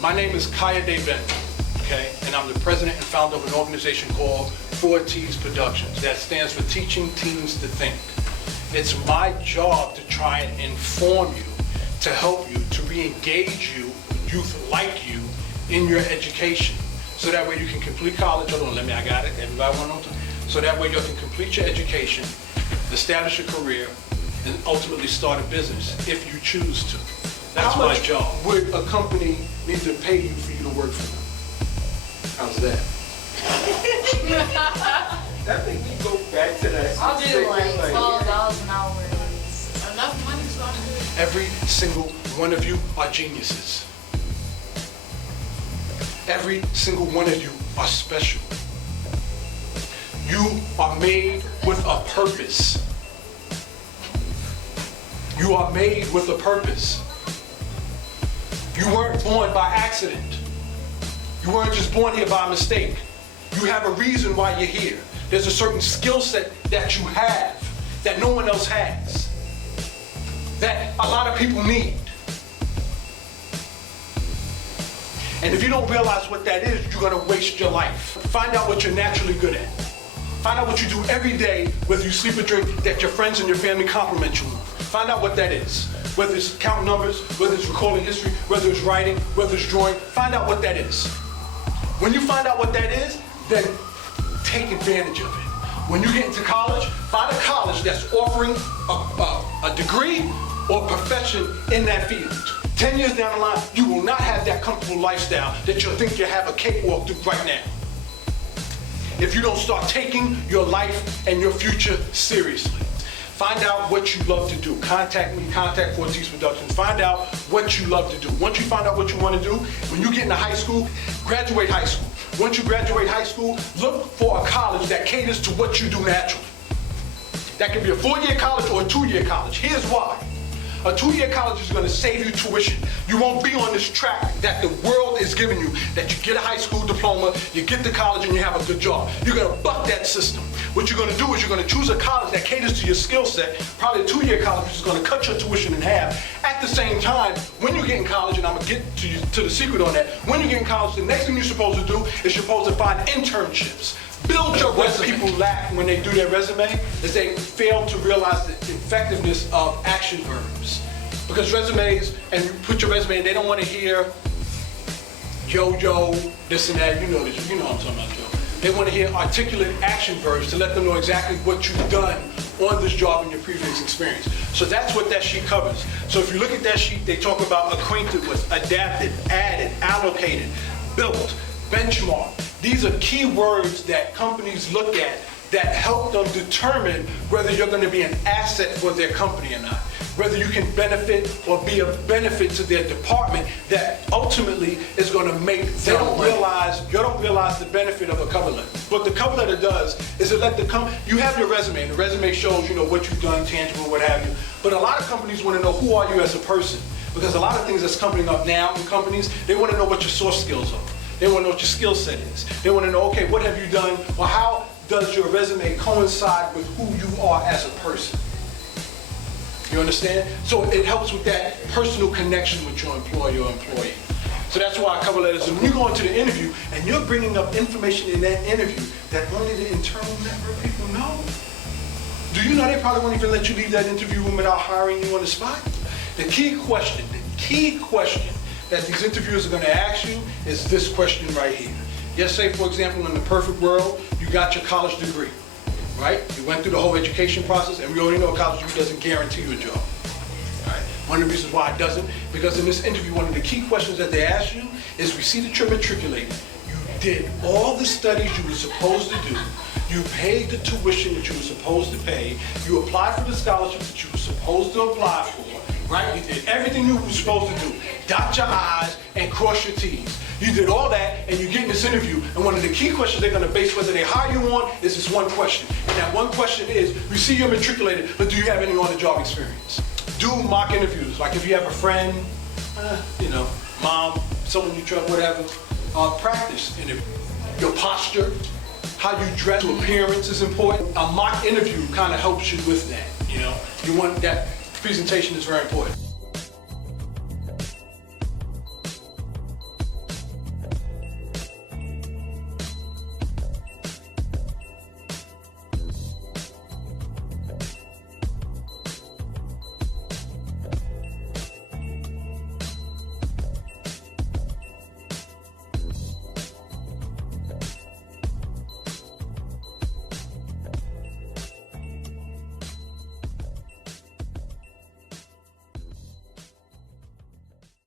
My name is Kaya Daven, okay? And I'm the president and founder of an organization called 4T's Productions. That stands for Teaching Teens to Think. It's my job to try and inform you, to help you, to re-engage you, youth like you, in your education. So that way you can complete college. Hold on, I got it. Everybody want to know? So that way you can complete your education, establish a career, and ultimately start a business if you choose to. That's my job. How much would a company need to pay you for you to work for them? How's that? I think we go back to that. I'll do like $12 an hour. Enough money so I'm good. Every single one of you are geniuses. Every single one of you are special. You are made with a purpose. You are made with a purpose. You weren't born by accident. You weren't just born here by mistake. You have a reason why you're here. There's a certain skill set that you have that no one else has, that a lot of people need. And if you don't realize what that is, you're gonna waste your life. Find out what you're naturally good at. Find out what you do every day, whether you sleep or drink, that your friends and your family compliment you on. Find out what that is. Whether it's counting numbers, whether it's recalling history, whether it's writing, whether it's drawing, find out what that is. When you find out what that is, then take advantage of it. When you get into college, find a college that's offering a degree or profession in that field. 10 years down the line, you will not have that comfortable lifestyle that you'll think you have a cakewalk through right now, if you don't start taking your life and your future seriously. Find out what you love to do. Contact me, contact 4T's Productions. Find out what you love to do. Once you find out what you want to do, when you get into high school, graduate high school. Once you graduate high school, look for a college that caters to what you do naturally. That could be a 4-year college or a 2-year college. Here's why. A 2-year college is going to save you tuition. You won't be on this track that the world is giving you, that you get a high school diploma, you get to college, and you have a good job. You're going to buck that system. What you're going to do is you're going to choose a college that caters to your skill set, probably a 2-year college, which is going to cut your tuition in half. At the same time, when you get in college, and I'm going to get to the secret on that, when you get in college, the next thing you're supposed to do is you're supposed to find internships. Build your resume. What people lack when they do their resume is they fail to realize the effectiveness of action verbs. Because resumes, and you put your resume in, they don't want to hear yo, this and that, you know what I'm talking about, Joe. They want to hear articulate action verbs to let them know exactly what you've done on this job in your previous experience. So that's what that sheet covers. So if you look at that sheet, they talk about acquainted with, adapted, added, allocated, built, benchmark. These are key words that companies look at that help them determine whether you're going to be an asset for their company or not, whether you can benefit or be a benefit to their department that ultimately is going to make them you don't realize the benefit of a cover letter. What the cover letter does is it let you have your resume, and the resume shows what you've done, tangible, what have you. But a lot of companies want to know who are you as a person, because a lot of things that's coming up now in companies, they want to know what your soft skills are. They want to know what your skill set is. They want to know, okay, what have you done, or how does your resume coincide with who you are as a person? You understand? So it helps with that personal connection with your employer or employee. So that's why cover letters, and when you go into the interview and you're bringing up information in that interview that only the internal network people know. Do you know they probably won't even let you leave that interview room without hiring you on the spot? The key question that these interviewers are going to ask you is this question right here. Let's say, for example, in the perfect world, you got your college degree, right? You went through the whole education process, and we already know a college degree doesn't guarantee you a job. Right? One of the reasons why it doesn't, because in this interview, one of the key questions that they ask you is, we see that you're matriculated. You did all the studies you were supposed to do. You paid the tuition that you were supposed to pay. You applied for the scholarship that you were supposed to apply for, right? You did everything you were supposed to do. Dot your I's and cross your T's. You did all that, and you get in this interview, and one of the key questions they're going to base whether they hire you on is this one question. And that one question is, we see you're matriculated, but do you have any on-the-job experience? Do mock interviews. Like if you have a friend, mom, someone you trust, whatever, practice interview. Your posture, how you dress, appearance is important. A mock interview kind of helps you with that, You want that presentation is very important.